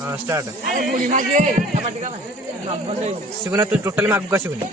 हाँ स्टार्ट सिगुना तू टोटली मागू का सिगुनी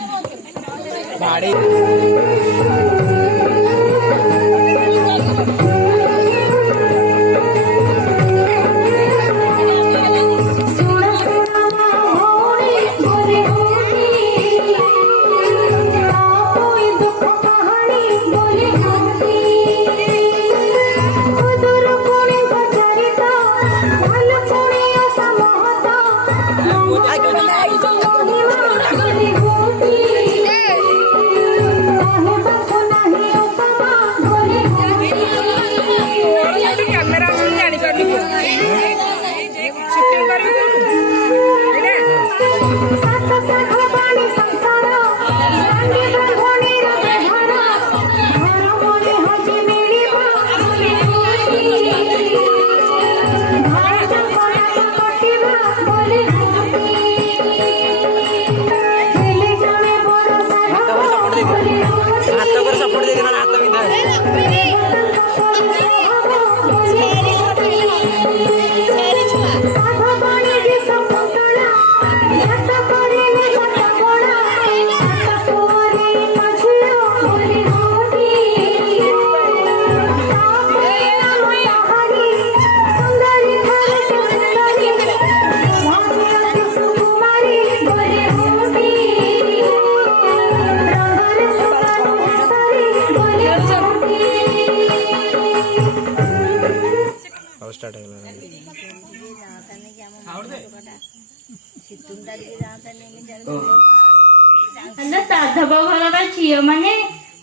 साधव घर झील मैंने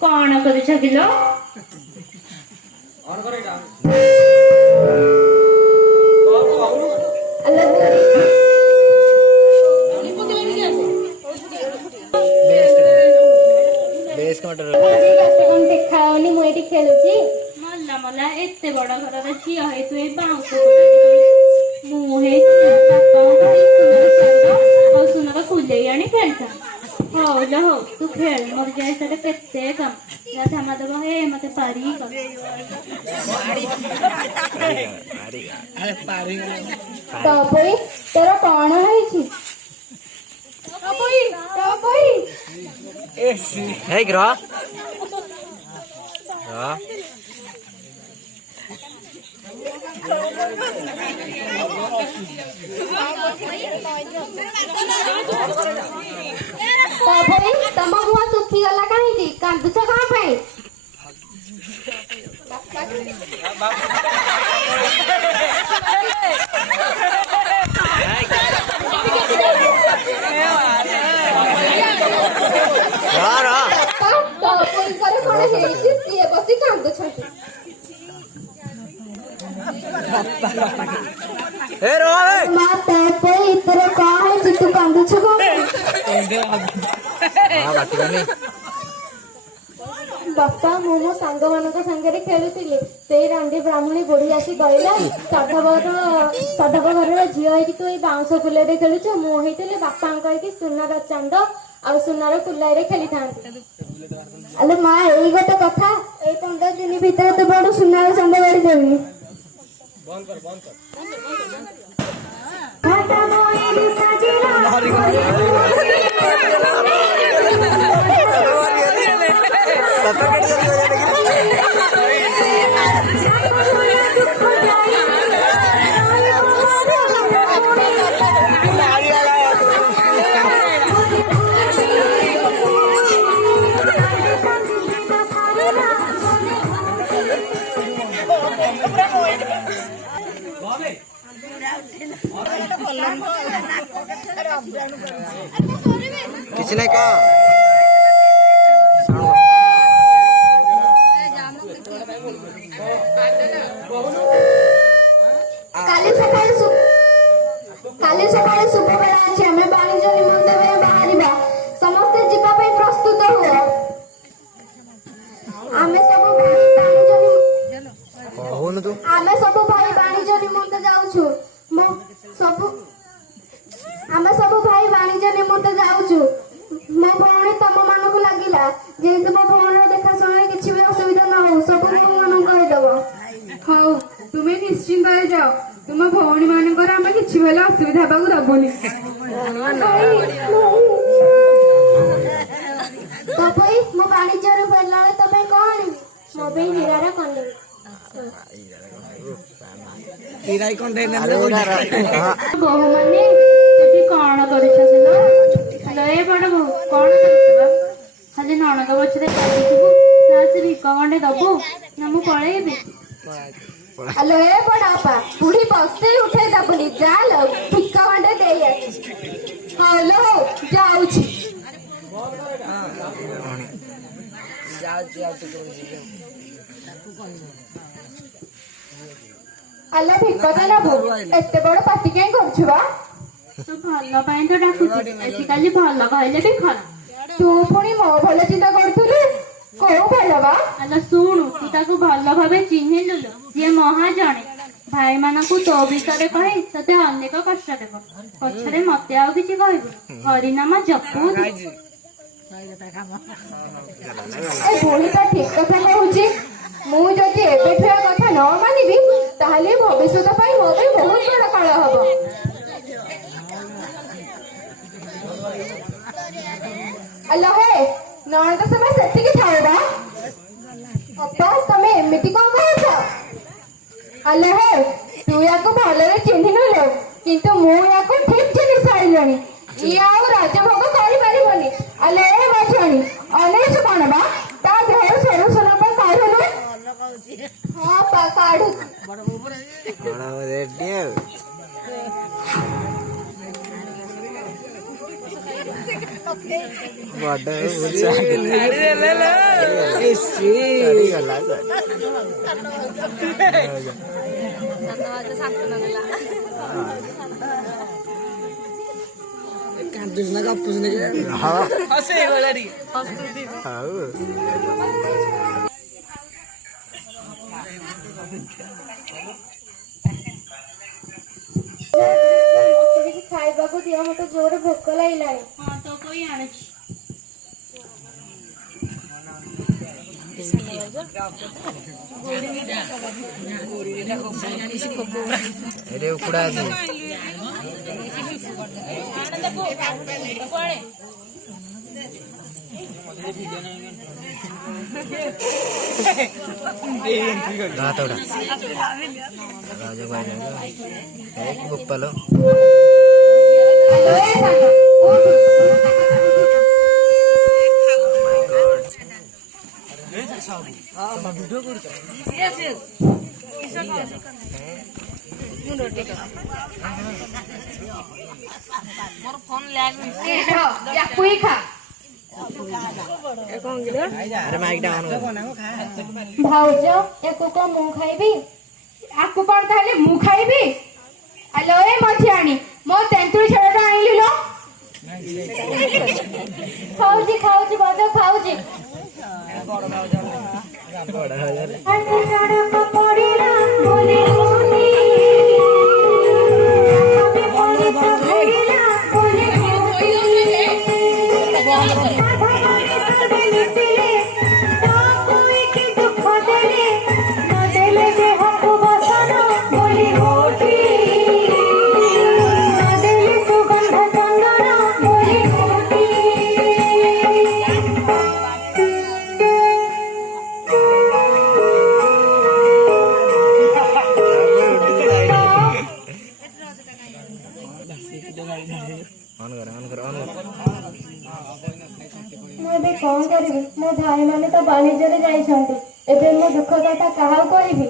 कौन कर देखाओनी मुझे खेलुची मल्ला मल्ला एते बड़ घर झील है तू बाउंस मुहे सुनर फुले आनी खेलता हो लो हो तू खेल मोर जाए केते कम धमा दब हे मते पारी तपई तेरा कौन है ग्रह तम मुह सुखी गला कहीं कांदुच कहाँ बसी कांदुच तू कांदुच बापा मो मो सांग मान सागर खेलुली से रांडी ब्राह्मणी बुढ़ी आसी कहला साधव घर झील है तू ये बाउंस फुल खेलुच मुझे बापा कहीकि सुनार चांद आ सुनार कुल्लाई खेली था अरे माँ यही गोटे कथा ये 15 दिन भीतर तो बड़ सुनार चांद गाड़ी देवी किसी ने कहा काली सकाळे शुभ बेला अछि हमें वाणिज्य निमंत्रण में बाहरिबा समस्त जीवा पे प्रस्तुत हो हमें सब भाई वाणिज्य निमंत्रण जाउछु मो सब हमें सब भाई वाणिज्य निमंत्रण जाउछु मो भौणी तम मानकु लागिला जेहेतु मो भौणी देखा सुना किछि भी असुविधा न हो सब मन कहि दबो हौ तुमे निश्चिंत जाओ तुम भौणी मानकर आम कि କିଛି ଭଲ ଅସୁବିଧା ହେବାକୁ ଦବୁନି। ତ ଭାଇ ମୁଁ ବାଣିଜ୍ୟରୁ ଫେରିଲା ବେଳେ ତୋ ପାଇଁ କଣ ଆଣିବି? ମୋ ପାଇଁ ହୀରାର କଣ୍ଡେଇ। ବୋହୂମାନେ ସେଠି କଣ କରୁଛନ୍ତି ଲୋ? ଲୋ ଏ ବଡ ବୋହୂ କଣ କରୁଛୁ ବା? ଖାଲି ନଣଦ ପଛରେ ଚାଲିଥିବୁ ନା ସେ ଭିକ ଗଣ୍ଡେ ଦବୁ ନା ମୁଁ ପଳେଇବି? ଆଲୋ ଏ ବଡ ବାପା ବୁଢୀ ବସେଇ ଉଠେଇ ଦବୁନି ଯା ଲୋ ଭିକ ଖଣ୍ଡେ ଦେଇ ଆସି। ହଲୋ ଯାଉଛି। ଆଲୋ ଭିକ ଦେ ନବୁ ଏତେ ବଡ ପାଟି କାଇଁ କରୁଛୁ ବା? ତୁ ଭଲ ପାଇଁ ତ ଡାକୁଛୁ ଆଜିକାଲି ଭଲ କହିଲେ ବି ଖରାପ। ତୁ ପୁଣି ମୋ ଭଲ ଚିନ୍ତା କରୁଥିଲୁ କୋଉ ଭଲ ବା? ଆଲୋ ଶୁଣୁ ତୁ ତାକୁ ଭଲ ଭାବେ ଚିହ୍ନିଲୁ ଲୋ ସିଏ ମହାଜଣେ ଭାଇମାନଙ୍କୁ ତୋ ବିଷୟରେ କହି ତତେ ଅନେକ କଷ୍ଟ ଦେବ ପଛରେ ମତେ ଆଉ କିଛି କହିବୁ ହରିନାମ ଜପୁ। ଏ ବୁଢୀ ତ ଠିକ କଥା କହୁଛି। ମୁଁ ଯଦି ଏବେଠୁ ଏ କଥା ନ ମାନିବି ତାହେଲେ ଭବିଷ୍ୟତ ପାଇଁ ମୋ ପାଇଁ ବହୁତ ବଡ କାଳ ହବ। ଆଲୋ ହେ ନଣନ୍ଦ ସଭା ସେତିକି ଥାଉ ବା। ଅପା ତମେ ଏମିତି କଣ କହୁଛ? ଆଲୋ ହେ ତୁ ୟାକୁ ଭଲରେ ଚିହ୍ନିନୁ ଲୋ କିନ୍ତୁ ମୁଁ ୟାକୁ ଠିକ ଚିହ୍ନି ସାରିଲିଣି। ଇଏ ଆଉ ରାଜଭୋଗ କରିପାରିବନି। ଆଲୋ ଏ ମଝିଆଣି ଅନେଇଛୁ କଣ ବା? ତା ଦେହରୁ ସେରୁ ସୁନା ପାଇଁ କାଢୁନୁ। ହଁ ପା କାଢୁ। କିଛି ଖାଇବାକୁ ଦିଅ ମତେ ଜୋରେ ଭୋକ ଲାଗିଲାଣି। ହଁ ତୋ ପାଇଁ ଆଣୁଛି। ଏରେ ଉକୁଡା ଅଛି। ହାତଟା ଗୋପାଲ ଭାଉଜ ୟାକୁ କଣ ମୁଁ ଖାଇବି? ଆକୁ କଣ ତାହେଲେ ମୁଁ ଖାଇବି? ଆଲୋ ଏ ମଝିଆଣି ମୋ ତେନ୍ତୁଳି ଛେଳଟା ଆଣିଲୁ ଲୋ। ଖାଉଛି ଖାଉଛି ଭାଉଜ ଖାଉଛି। ମୁଁ ଏବେ କଣ କରିବି? ମୋ ଭାଇମାନେ ତ ବାଣିଜ୍ୟରେ ଯାଇଛନ୍ତି। ଏବେ ମୋ ଦୁଃଖ କଥା କାହାକୁ କହିବି?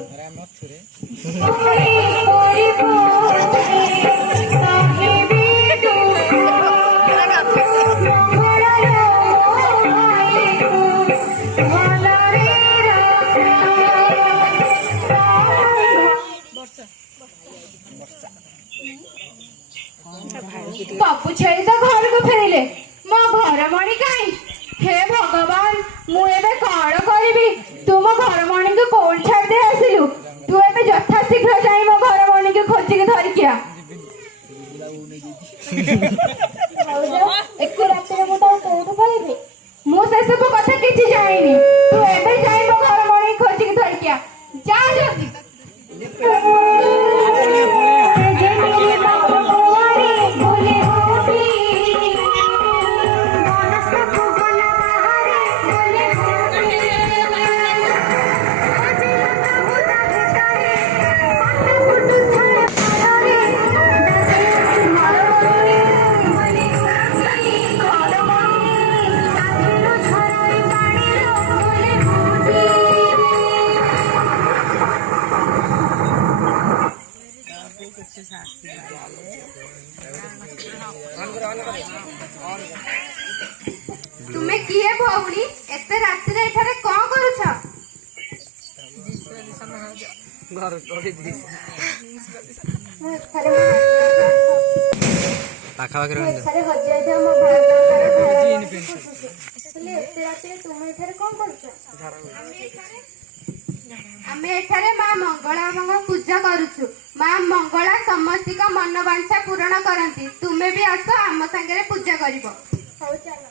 ପପୁ ଛେଳି ତ ଘରକୁ ଫେରିଲେ ମୋ ଘର ମଣି କାହିଁ? ହେ ଭଗବାନ ମୁଁ ଏବେ କଣ କରିବି? ତୁ ମୋ ଘର ମଣିକୁ କୋଉଠି ଛାଡି ଦେଇ ଆସିଲୁ? ତୁ ଏବେ ଯଥାଶୀଘ୍ର ଯାଇ ମୋ ଘର ମଣିକୁ ଖୋଜିକି ଧରିକି ଆ। ଏତେ ରାତିରେ ମୁଁ ତାକୁ କୋଉଠୁ ପାଇବି? ମୁଁ ସେସବୁ କଥା କିଛି ଜାଣିନି। ତୁ ଏବେ ଯାଇ ମୋ ଘର ମଣିକୁ ଖୋଜିକି ଧରିକି ଆ। ଯା ଜଲ୍ଦି। ତୁମେ କିଏ ଭଉଣୀ? ଏତେ ରାତିରେ ଏଠାରେ କଣ କରୁଛ? ମୁଁ ଏଠାରେ ପାଖାପାଖି ରହିଲ ଏଠାରେ ହଜିଯାଇଥିବା ମୋ ଭାଇଙ୍କର ହେଲେ ଏତେ ରାତିରେ ତୁମେ ଏଠାରେ କଣ କରୁଛ? ଆମେ ଏଠାରେ ମା ମଙ୍ଗଳାଙ୍କ ପୂଜା କରୁଛୁ। ମା ମଙ୍ଗଳା ସମସ୍ତିଙ୍କ ମନବାଞ୍ଛା ପୂରଣ କରନ୍ତି। ତୁମେ ବି ଆସ ଆମ ସାଙ୍ଗରେ ପୂଜା କରିବ। ହଉ ଚାଲ।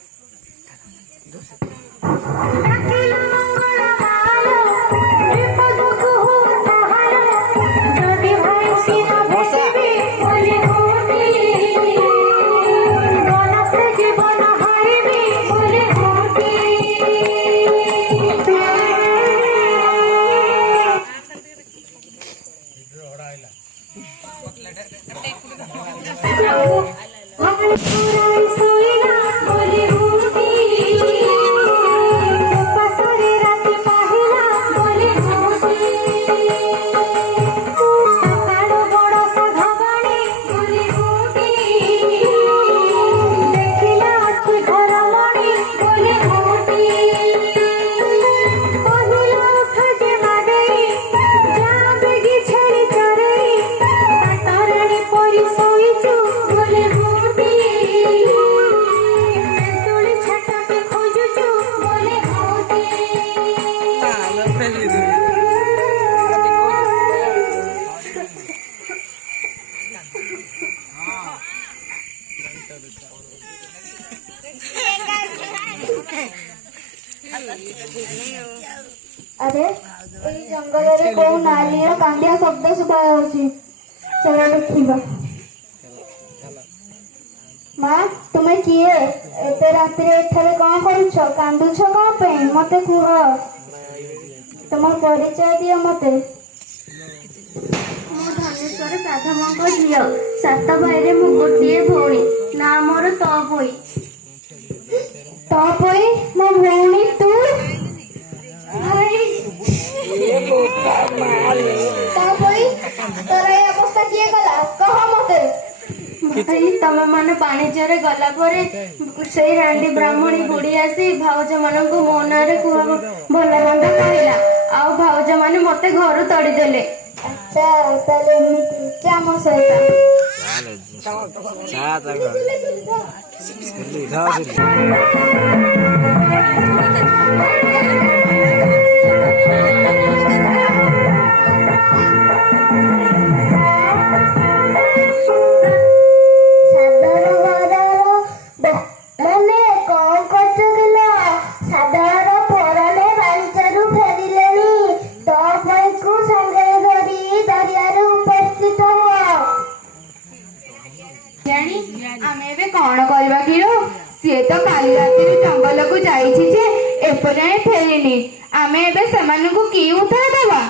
ଆରେ ଏଇ ଜଙ୍ଗଲରେ କୋଉ ନାଲିର କାନ୍ଦିଆ ଶବ୍ଦ ଶୁଭା ଯାଉଛି। ଚାଲ ଦେଖିବା। ମା ତୁମେ କିଏ? ଏତେ ରାତିରେ ଏଠାରେ କଣ କରୁଛ? କାନ୍ଦୁଛ କଣ ପାଇଁ? ମତେ କୁହ। ତମ ପରିଚୟ ଦିଅ ମତେ। ମୁଁ ଧନେଶ୍ୱର ସାଧବଙ୍କ ଝିଅ। 7 ଭାଇରେ ମୁଁ ଗୋଟିଏ ଭଉଣୀ। ନା ମୋର ତପୋଇ। ତପୋଇ ମୋ ଭଉଣୀ ତୁ? ତପୋଇ ତୋର ଏ ଅବସ୍ଥା କିଏ କଲା? କହ ମତେ। ଭାଇ ତମେ ମାନେ ବାଣିଜ୍ୟରେ ଗଲା ପରେ ସେଇ ରାଣ୍ଡି ବ୍ରାହ୍ମଣୀ ବୁଢୀ ଆସି ଭାଉଜ ମାନଙ୍କୁ ମୋ ନାଁରେ ଭଲ ମନ୍ଦ କହିଲା। ଆଉ ଭାଉଜ ମାନେ ମତେ ଘରୁ ତଡ଼ିଦେଲେ। ଆଚ୍ଛା ତାହେଲେ ଏମିତି ଚା ମୋ ସହିତ। ଆମେ ଏବେ କଣ କରିବା କିଲୋ? ସିଏ ତ କାଲି ରାତିରେ ଜଙ୍ଗଲକୁ ଯାଇଛି ଯେ ଏପର୍ଯ୍ୟନ୍ତ ଫେରିନି। ଆମେ ଏବେ ସେମାନଙ୍କୁ କି ଉତ୍ତର ଦେବା?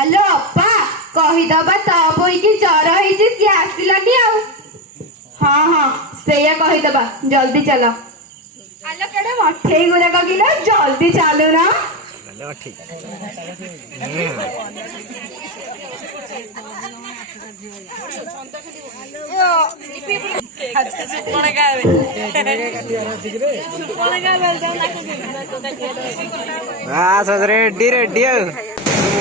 ଆଲୋ ଅପା କହିଦବା ତପୋଇକି ଜର ହେଇଛି ସିଏ ଆସିଲାନି ଆଉ। ହଁ ସେଇଆ କହିଦବା। ଜଲ୍ଦି ଚାଲ। ଆଲୋ କେଡେ ମଠେଇ ଗୁଡାକ କିଲୋ, ଜଲ୍ଦି ଚାଲୁନ। ରେଡି ରେଡି ଆଉ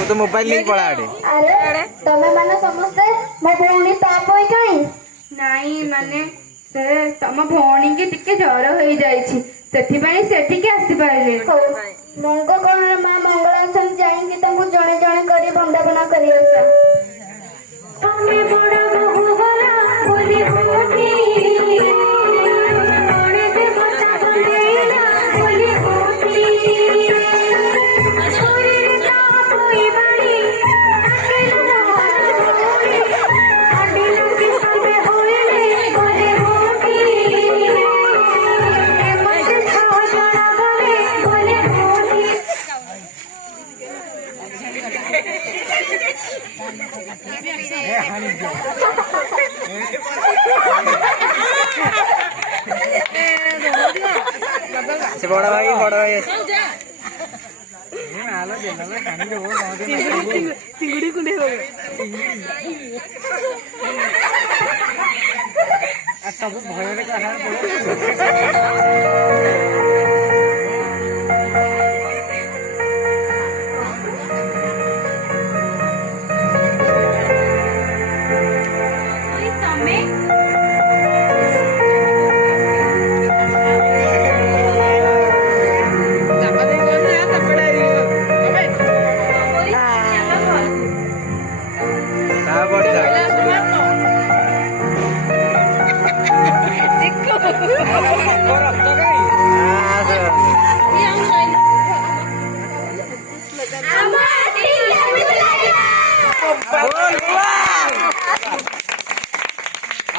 ତୁ ମୋବାଇଲ ନେଇକି ପଳା ଆଡେ। ଆରେ ତମେ ମାନେ ସମସ୍ତେ ମୋ ଭଉଣୀ ତପୋଇ କାଇଁ? ନାଇଁ ମାନେ ସେ ତମ ଭଉଣୀକି ଟିକେ ଜର ହେଇଯାଇଛି, ସେଥିପାଇଁ ସେଠିକି ଆସିପାରିଲେ। ମଙ୍ଗ କଣ ମା ମଙ୍ଗଳା ଅଛନ୍ତି, ଯାଇକି ତାଙ୍କୁ ଜଣେ ଜଣେ କରି ବନ୍ଦାପନା କରି ଆସ। ସେ ବଡ ଭାଇ ଚିଙ୍ଗୁଡି କୁଣ୍ଡେଇ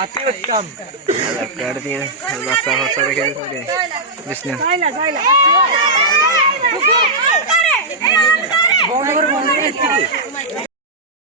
अतिउत्तम विष्णू